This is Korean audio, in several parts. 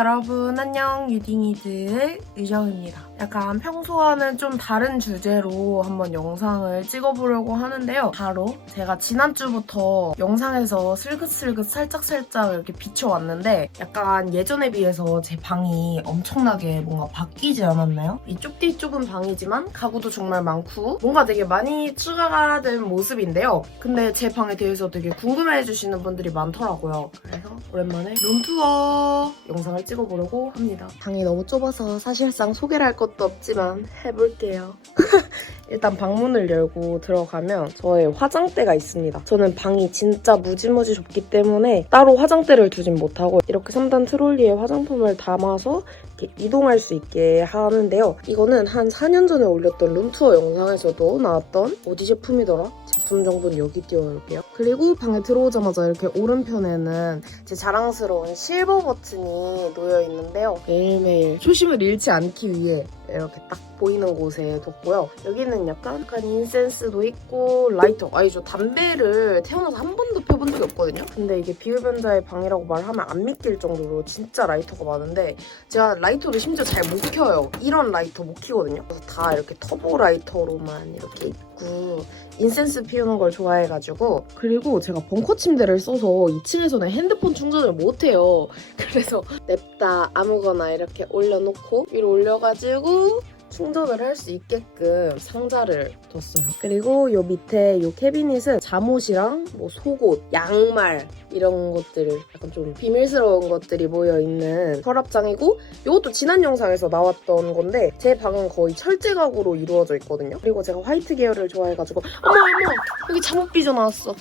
여러분 안녕. 유딩이들 유정입니다 약간 평소와는 좀 다른 주제로 한번 영상을 찍어보려고 하는데요 바로 제가 지난주부터 영상에서 슬긋슬긋 살짝살짝 이렇게 비춰왔는데 약간 예전에 비해서 제 방이 엄청나게 뭔가 바뀌지 않았나요? 이 좁디 좁은 방이지만 가구도 정말 많고 뭔가 되게 많이 추가가 된 모습인데요 근데 제 방에 대해서 되게 궁금해해주시는 분들이 많더라고요 그래서 오랜만에 룸투어 영상을 찍어보려고 합니다. 방이 너무 좁아서 사실상 소개를 할 것도 없지만 해볼게요. 일단 방문을 열고 들어가면 저의 화장대가 있습니다. 저는 방이 진짜 무지무지 좁기 때문에 따로 화장대를 두진 못하고 이렇게 3단 트롤리에 화장품을 담아서 이동할 수 있게 하는데요. 이거는 한 4년 전에 올렸던 룸투어 영상에서도 나왔던 어디 제품이더라? 제품 정보는 여기 띄워놓을게요. 그리고 방에 들어오자마자 이렇게 오른편에는 제 자랑스러운 실버 버튼이 놓여 있는데요. 매일매일 초심을 잃지 않기 위해 이렇게 딱 보이는 곳에 뒀고요. 여기는 약간, 약간 인센스도 있고 라이터. 아니 저 담배를 태어나서 한 번도 펴본 적이 없거든요. 근데 이게 비흡연자의 방이라고 말하면 안 믿길 정도로 진짜 라이터가 많은데 제가 라이터를 심지어 잘 못 켜요. 이런 라이터 못 켜거든요. 그래서 다 이렇게 터보 라이터로만 이렇게 있고 인센스 피우는 걸 좋아해가지고 그리고 제가 벙커 침대를 써서 2층에서는 핸드폰 충전을 못해요. 그래서 냅다 아무거나 이렇게 올려놓고 위로 올려가지고 충전을 할 수 있게끔 상자를 뒀어요. 그리고 요 밑에 요 캐비닛은 잠옷이랑 뭐 속옷, 양말 이런 것들을 약간 좀 비밀스러운 것들이 모여 있는 서랍장이고 이것도 지난 영상에서 나왔던 건데 제 방은 거의 철제 가구로 이루어져 있거든요. 그리고 제가 화이트 계열을 좋아해가지고 어머 어머 여기 잠옷 삐져 나왔어.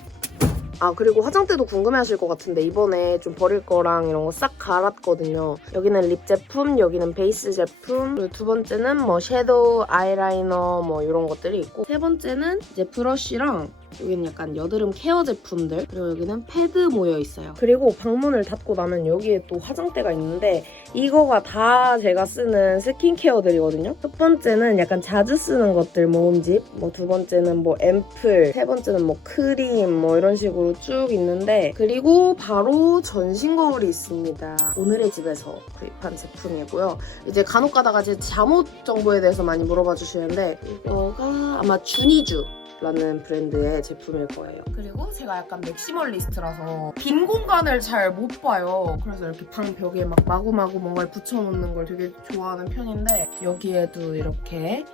아 그리고 화장대도 궁금해하실 것 같은데 이번에 좀 버릴 거랑 이런 거 싹 갈았거든요. 여기는 립 제품, 여기는 베이스 제품, 그리고 두 번째는 뭐 섀도우, 아이라이너 뭐 이런 것들이 있고 세 번째는 이제 브러쉬랑 여기는 약간 여드름 케어 제품들 그리고 여기는 패드 모여 있어요. 그리고 방문을 닫고 나면 여기에 또 화장대가 있는데 이거가 다 제가 쓰는 스킨케어들이거든요. 첫 번째는 약간 자주 쓰는 것들 모음집, 뭐 두 번째는 뭐 앰플, 세 번째는 뭐 크림 뭐 이런 식으로 쭉 있는데 그리고 바로 전신 거울이 있습니다. 오늘의 집에서 구입한 제품이고요. 이제 간혹 가다가 제 잠옷 정보에 대해서 많이 물어봐 주시는데 이거가 아마 주니주 라는 브랜드의 제품일 거예요. 그리고 제가 약간 맥시멀리스트라서 빈 공간을 잘 못 봐요. 그래서 이렇게 방 벽에 막 마구마구 뭔가를 붙여놓는 걸 되게 좋아하는 편인데 여기에도 이렇게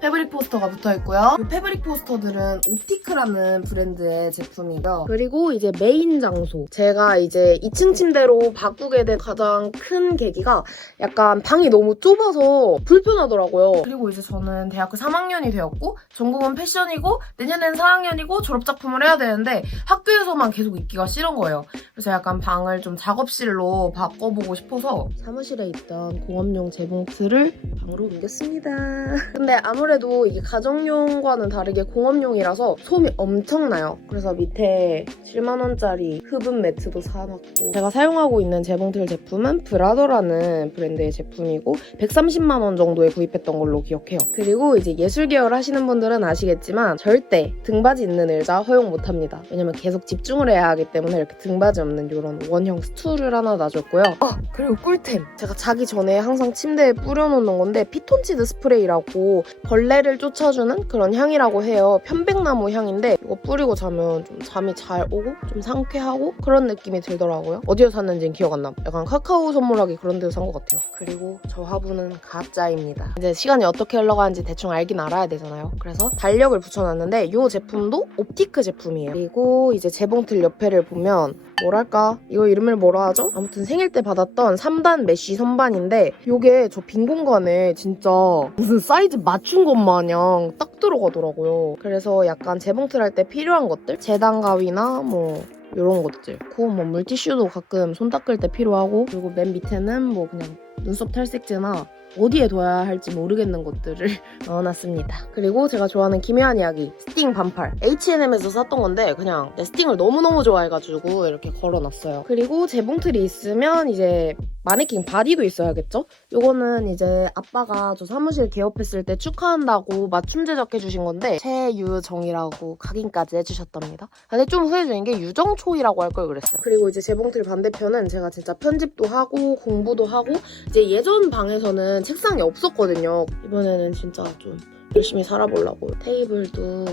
패브릭 포스터가 붙어 있고요. 이 패브릭 포스터들은 옵티크라는 브랜드의 제품이고요. 그리고 이제 메인 장소. 제가 이제 2층 침대로 바꾸게 된 가장 큰 계기가 약간 방이 너무 좁아서 불편하더라고요. 그리고 이제 저는 대학교 3학년이 되었고 전공은 패션이고 내년엔 4학년이고 졸업작품을 해야 되는데 학교에서만 계속 있기가 싫은 거예요. 그래서 약간 방을 좀 작업실로 바꿔보고 싶어서 사무실에 있던 공업용 재봉틀을 방으로 옮겼습니다. 근데 아무래도 이게 가정용과는 다르게 공업용이라서 소음이 엄청나요. 그래서 밑에 7만원짜리 흡음 매트도 사놨고 제가 사용하고 있는 재봉틀 제품은 브라더라는 브랜드의 제품이고 130만원 정도에 구입했던 걸로 기억해요. 그리고 이제 예술 계열 하시는 분들은 아시겠지만 절대 등받이 있는 의자 허용 못합니다. 왜냐면 계속 집중을 해야 하기 때문에 이렇게 등받이 없는 이런 원형 스툴을 하나 놔줬고요. 아 그리고 꿀템 제가 자기 전에 항상 침대에 뿌려놓는 건데 피톤치드 스프레이라고 벌 레를 쫓아주는 그런 향이라고 해요. 편백나무 향인데 이거 뿌리고 자면 좀 잠이 잘 오고 좀 상쾌하고 그런 느낌이 들더라고요. 어디서 샀는지는 기억 안 나. 약간 카카오 선물하기 그런 데서 산 것 같아요. 그리고 저 화분은 가짜입니다. 이제 시간이 어떻게 흘러가는지 대충 알긴 알아야 되잖아요. 그래서 달력을 붙여놨는데 이 제품도 옵티크 제품이에요. 그리고 이제 재봉틀 옆에를 보면 뭐랄까 이거 이름을 뭐라 하죠? 아무튼 생일 때 받았던 3단 메쉬 선반인데 이게 저 빈 공간에 진짜 무슨 사이즈 맞춘 것 마냥 딱 들어가더라고요. 그래서 약간 재봉틀 할 때 필요한 것들 재단 가위나 뭐 이런 것들 그뭐 물티슈도 가끔 손 닦을 때 필요하고 그리고 맨 밑에는 뭐 그냥 눈썹 탈색제나 어디에 둬야 할지 모르겠는 것들을 넣어놨습니다. 그리고 제가 좋아하는 기묘한 이야기 스팅 반팔 H&M에서 샀던 건데 그냥 스팅을 너무너무 좋아해가지고 이렇게 걸어놨어요. 그리고 재봉틀이 있으면 이제 마네킹 바디도 있어야겠죠? 요거는 이제 아빠가 저 사무실 개업했을 때 축하한다고 맞춤 제작해주신 건데 최유정이라고 각인까지 해주셨답니다. 근데 좀 후회적인 게 유정초이라고 할 걸 그랬어요. 그리고 이제 재봉틀 반대편은 제가 진짜 편집도 하고 공부도 하고 이제 예전 방에서는 책상이 없었거든요. 이번에는 진짜 좀 열심히 살아보려고 테이블도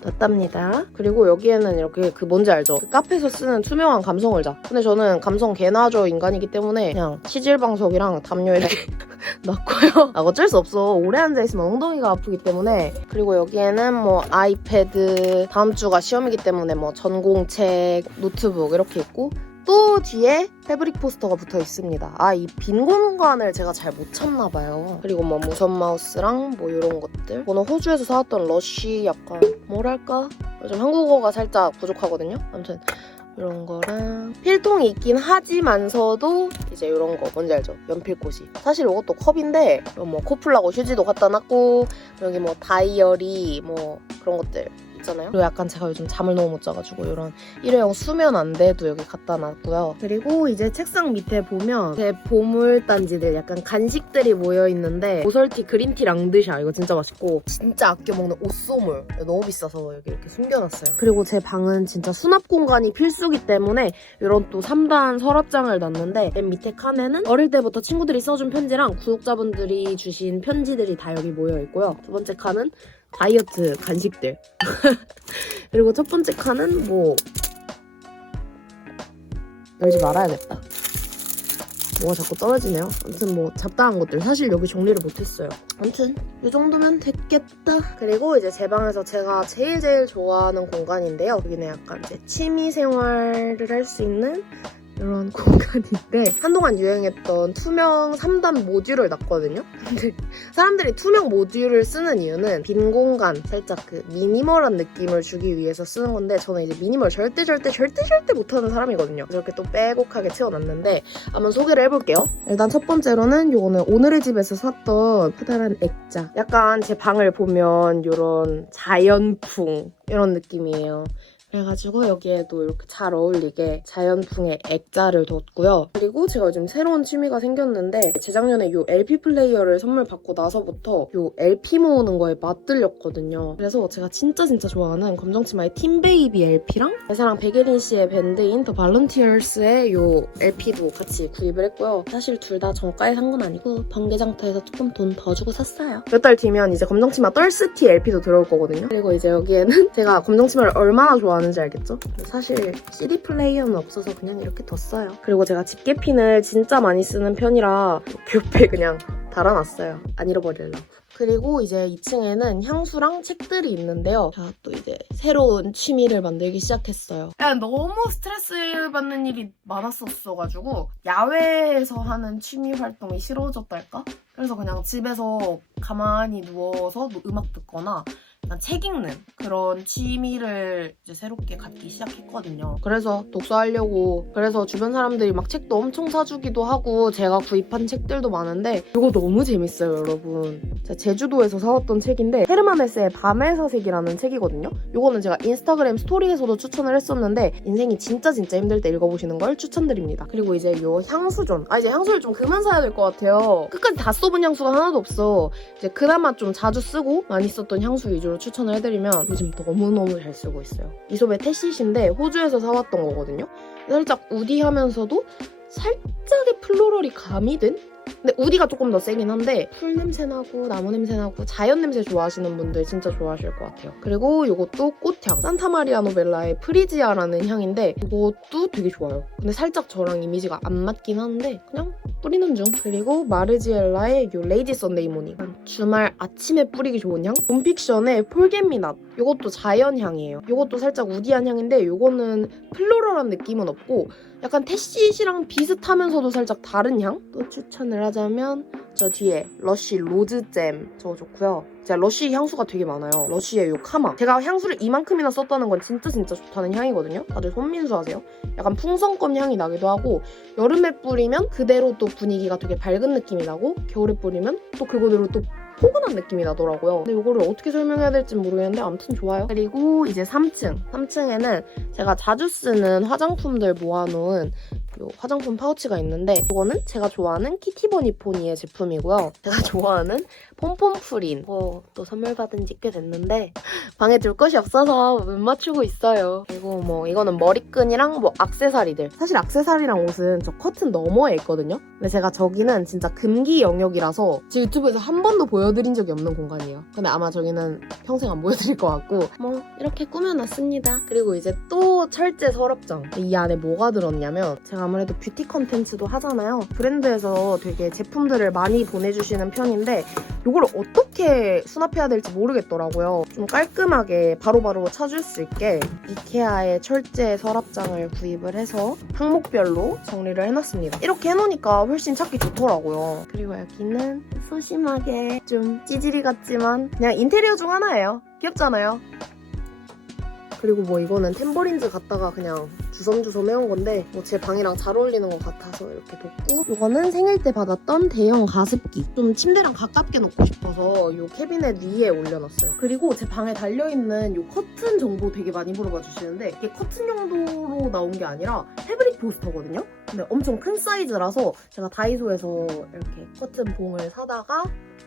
놨답니다. 그리고 여기에는 이렇게 그 뭔지 알죠? 그 카페에서 쓰는 투명한 감성 의자. 근데 저는 감성 개나 줘 인간이기 때문에 그냥 치질 방석이랑 담요 이렇게 놨고요. 아, 어쩔 수 없어. 오래 앉아 있으면 엉덩이가 아프기 때문에. 그리고 여기에는 뭐 아이패드 다음 주가 시험이기 때문에 뭐 전공책, 노트북 이렇게 있고 또 뒤에 패브릭 포스터가 붙어 있습니다. 아, 이 빈 공간을 제가 잘 못 찾나 봐요. 그리고 뭐 무선 마우스랑 뭐 이런 것들. 저는 호주에서 사왔던 러쉬 약간 뭐랄까? 요즘 한국어가 살짝 부족하거든요. 아무튼 이런 거랑 필통이 있긴 하지만서도 이제 이런 거 뭔지 알죠? 연필꽂이. 사실 이것도 컵인데 뭐 코플라고 휴지도 갖다 놨고 여기 뭐 다이어리 뭐 그런 것들 있잖아요. 그리고 약간 제가 요즘 잠을 너무 못 자가지고 이런 일회용 수면 안대도 여기 갖다 놨고요. 그리고 이제 책상 밑에 보면 제 보물단지들 약간 간식들이 모여 있는데 오설티 그린티 랑드샤 이거 진짜 맛있고 진짜 아껴 먹는 옷소물 너무 비싸서 여기 이렇게 숨겨놨어요. 그리고 제 방은 진짜 수납 공간이 필수기 때문에 이런 또 3단 서랍장을 놨는데 맨 밑에 칸에는 어릴 때부터 친구들이 써준 편지랑 구독자분들이 주신 편지들이 다 여기 모여 있고요. 두 번째 칸은 다이어트 간식들. 그리고 첫 번째 칸은 뭐 열지 말아야겠다. 뭐가 자꾸 떨어지네요. 아무튼 뭐 잡다한 것들 사실 여기 정리를 못했어요. 아무튼 이 정도면 됐겠다. 그리고 이제 제 방에서 제가 제일 제일 좋아하는 공간인데요. 여기는 약간 이제 취미 생활을 할 수 있는 이런 공간인데 한동안 유행했던 투명 3단 모듈을 놨거든요. 근데 사람들이 투명 모듈을 쓰는 이유는 빈 공간 살짝 그 미니멀한 느낌을 주기 위해서 쓰는 건데 저는 이제 미니멀 절대 절대 절대 절대 못하는 사람이거든요. 이렇게 또 빼곡하게 채워놨는데 한번 소개를 해볼게요. 일단 첫 번째로는 요거는 오늘의 집에서 샀던 커다란 액자. 약간 제 방을 보면 이런 자연풍 이런 느낌이에요. 그래가지고 여기에도 이렇게 잘 어울리게 자연풍의 액자를 뒀고요. 그리고 제가 요즘 새로운 취미가 생겼는데 재작년에 이 LP 플레이어를 선물 받고 나서부터 이 LP 모으는 거에 맛들렸거든요. 그래서 제가 진짜 진짜 좋아하는 검정치마의 팀베이비 LP랑 대사랑 백예린 씨의 밴드인 더 발런티어스의 이 LP도 같이 구입을 했고요. 사실 둘 다 정가에 산 건 아니고 번개장터에서 조금 돈 더 주고 샀어요. 몇 달 뒤면 이제 검정치마 떨스티 LP도 들어올 거거든요. 그리고 이제 여기에는 제가 검정치마를 얼마나 좋아 하는지 알겠죠? 사실 CD 플레이어는 없어서 그냥 이렇게 뒀어요. 그리고 제가 집게핀을 진짜 많이 쓰는 편이라 옆에 그냥 달아놨어요. 안 잃어버리려고. 그리고 이제 2층에는 향수랑 책들이 있는데요. 제가 또 이제 새로운 취미를 만들기 시작했어요. 야, 너무 스트레스 받는 일이 많았었어가지고 야외에서 하는 취미 활동이 싫어졌달까? 그래서 그냥 집에서 가만히 누워서 뭐 음악 듣거나 그냥 책 읽는 그런 취미를 이제 새롭게 갖기 시작했거든요. 그래서 독서하려고 그래서 주변 사람들이 막 책도 엄청 사주기도 하고 제가 구입한 책들도 많은데 이거 너무 재밌어요, 여러분. 제주도에서 사왔던 책인데 헤르만 헤세의 밤의 사색이라는 책이거든요. 이거는 제가 인스타그램 스토리에서도 추천을 했었는데 인생이 진짜 진짜 힘들 때 읽어보시는 걸 추천드립니다. 그리고 이제 요 향수존. 아 이제 향수를 좀 그만 사야 될 것 같아요. 끝까지 다 써본 향수가 하나도 없어. 이제 그나마 좀 자주 쓰고 많이 썼던 향수 위주로 추천을 해드리면 요즘 너무너무 잘 쓰고 있어요. 이솝의 태시신데 호주에서 사왔던 거거든요. 살짝 우디하면서도 살짝의 플로럴이 가미된? 근데 우디가 조금 더 세긴 한데 풀 냄새 나고 나무 냄새 나고 자연 냄새 좋아하시는 분들 진짜 좋아하실 것 같아요. 그리고 이것도 꽃향 산타마리아 노 벨라의 프리지아라는 향인데 이것도 되게 좋아요. 근데 살짝 저랑 이미지가 안 맞긴 한데 그냥 뿌리는 중. 그리고 마르지엘라의 요 레이디 썬데이 모닝 주말 아침에 뿌리기 좋은 향. 봄픽션의 폴겟미낫 이것도 자연 향이에요. 이것도 살짝 우디한 향인데 이거는 플로럴한 느낌은 없고 약간 태시시랑 비슷하면서도 살짝 다른 향? 또 추천을 하자면 저 뒤에 러쉬 로즈잼 저거 좋고요. 제가 러쉬 향수가 되게 많아요. 러쉬의 요 카마. 제가 향수를 이만큼이나 썼다는 건 진짜 진짜 좋다는 향이거든요. 다들 손민수 하세요? 약간 풍선껌 향이 나기도 하고 여름에 뿌리면 그대로 또 분위기가 되게 밝은 느낌이 나고 겨울에 뿌리면 또 그거대로 또 포근한 느낌이 나더라고요. 근데 이거를 어떻게 설명해야 될지 모르겠는데 아무튼 좋아요. 그리고 이제 3층. 3층에는 제가 자주 쓰는 화장품들 모아놓은 요 화장품 파우치가 있는데 이거는 제가 좋아하는 키티보니포니의 제품이고요. 제가 좋아하는 폼폼프린 어, 또 선물 받은 지 꽤 됐는데 방에 둘 곳이 없어서 못 맞추고 있어요. 그리고 뭐 이거는 머리끈이랑 뭐 악세사리들. 사실 악세사리랑 옷은 저 커튼 너머에 있거든요. 근데 제가 저기는 진짜 금기 영역이라서 제 유튜브에서 한 번도 보여드린 적이 없는 공간이에요. 근데 아마 저기는 평생 안 보여드릴 것 같고 뭐 이렇게 꾸며놨습니다. 그리고 이제 또 철제 서랍장. 이 안에 뭐가 들었냐면 제가 아무래도 뷰티 컨텐츠도 하잖아요. 브랜드에서 되게 제품들을 많이 보내주시는 편인데 이걸 어떻게 수납해야 될지 모르겠더라고요. 좀 깔끔하게 바로 바로 찾을 수 있게 이케아의 철제 서랍장을 구입을 해서 항목별로 정리를 해놨습니다. 이렇게 해놓으니까 훨씬 찾기 좋더라고요. 그리고 여기는 소심하게 좀 찌질이 같지만 그냥 인테리어 중 하나예요. 귀엽잖아요. 그리고 뭐 이거는 템버린즈 갖다가 그냥 주섬주섬 해온 건데 뭐 제 방이랑 잘 어울리는 것 같아서 이렇게 뒀고 이거는 생일 때 받았던 대형 가습기 좀 침대랑 가깝게 놓고 싶어서 이 캐비넷 위에 올려놨어요 그리고 제 방에 달려있는 이 커튼 정보 되게 많이 물어봐 주시는데 이게 커튼 용도로 나온 게 아니라 패브릭 포스터거든요 근데 엄청 큰 사이즈라서 제가 다이소에서 이렇게 커튼 봉을 사다가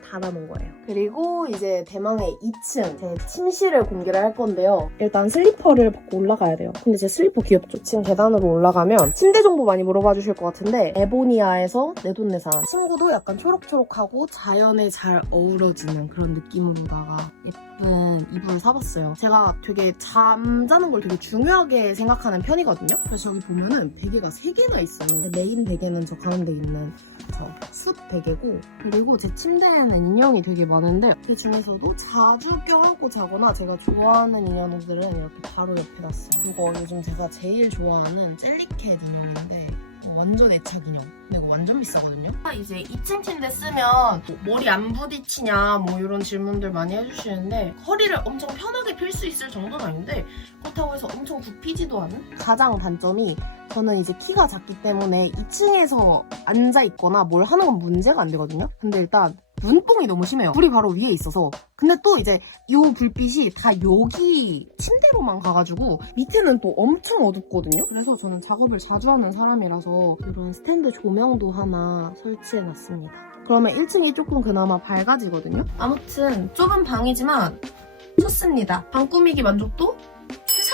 달아놓은 거예요. 그리고 이제 대망의 2층 제 침실을 공개를 할 건데요. 일단 슬리퍼를 벗고 올라가야 돼요. 근데 제 슬리퍼 귀엽죠? 지금 계단으로 올라가면 침대 정보 많이 물어봐 주실 것 같은데 에보니아에서 내돈내산 친구도 약간 초록초록하고 자연에 잘 어우러지는 그런 느낌으로다가 예쁜 이불을 사봤어요. 제가 되게 잠자는 걸 되게 중요하게 생각하는 편이거든요. 그래서 여기 보면은 베개가 3개나 있어요. 메인 베개는 저 가운데 있는 저숯 베개고 그리고 제 침대에는 인형이 되게 많은데 그 중에서도 자주 껴안고 자거나 제가 좋아하는 인형들은 이렇게 바로 옆에 놨어요. 이거 요즘 제가 제일 좋아하는 젤리캣 인형인데 완전 애착 인형. 근데 이거 완전 비싸거든요. 이제 2층 침대 쓰면 뭐 머리 안 부딪히냐 뭐 이런 질문들 많이 해주시는데 허리를 엄청 편하게 필수 있을 정도는 아닌데 그렇다고 해서 엄청 굽히지도 않은? 가장 단점이 저는 이제 키가 작기 때문에 2층에서 앉아 있거나 뭘 하는 건 문제가 안 되거든요. 근데 일단 눈뽕이 너무 심해요. 불이 바로 위에 있어서. 근데 또 이제 이 불빛이 다 여기 침대로만 가가지고 밑에는 또 엄청 어둡거든요. 그래서 저는 작업을 자주 하는 사람이라서 이런 스탠드 조명도 하나 설치해놨습니다. 그러면 1층이 조금 그나마 밝아지거든요. 아무튼 좁은 방이지만 좋습니다. 방 꾸미기 만족도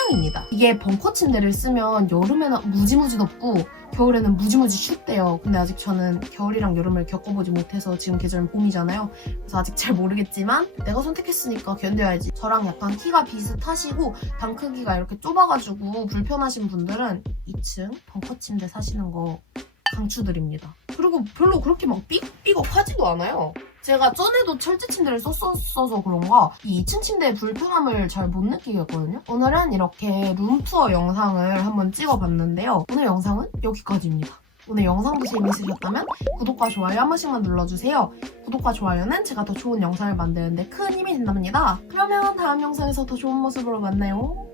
최상입니다. 이게 벙커 침대를 쓰면 여름에는 무지무지 덥고 겨울에는 무지무지 춥대요. 근데 아직 저는 겨울이랑 여름을 겪어보지 못해서 지금 계절은 봄이잖아요. 그래서 아직 잘 모르겠지만 내가 선택했으니까 견뎌야지. 저랑 약간 키가 비슷하시고 방 크기가 이렇게 좁아가지고 불편하신 분들은 2층 벙커 침대 사시는 거 강추드립니다. 그리고 별로 그렇게 막 삐걱삐걱하지도 않아요. 제가 전에도 철제 침대를 썼었어서 그런가 이 2층 침대의 불편함을 잘 못 느끼겠거든요. 오늘은 이렇게 룸투어 영상을 한번 찍어봤는데요. 오늘 영상은 여기까지입니다. 오늘 영상도 재밌으셨다면 구독과 좋아요 한 번씩만 눌러주세요. 구독과 좋아요는 제가 더 좋은 영상을 만드는데 큰 힘이 된답니다. 그러면 다음 영상에서 더 좋은 모습으로 만나요.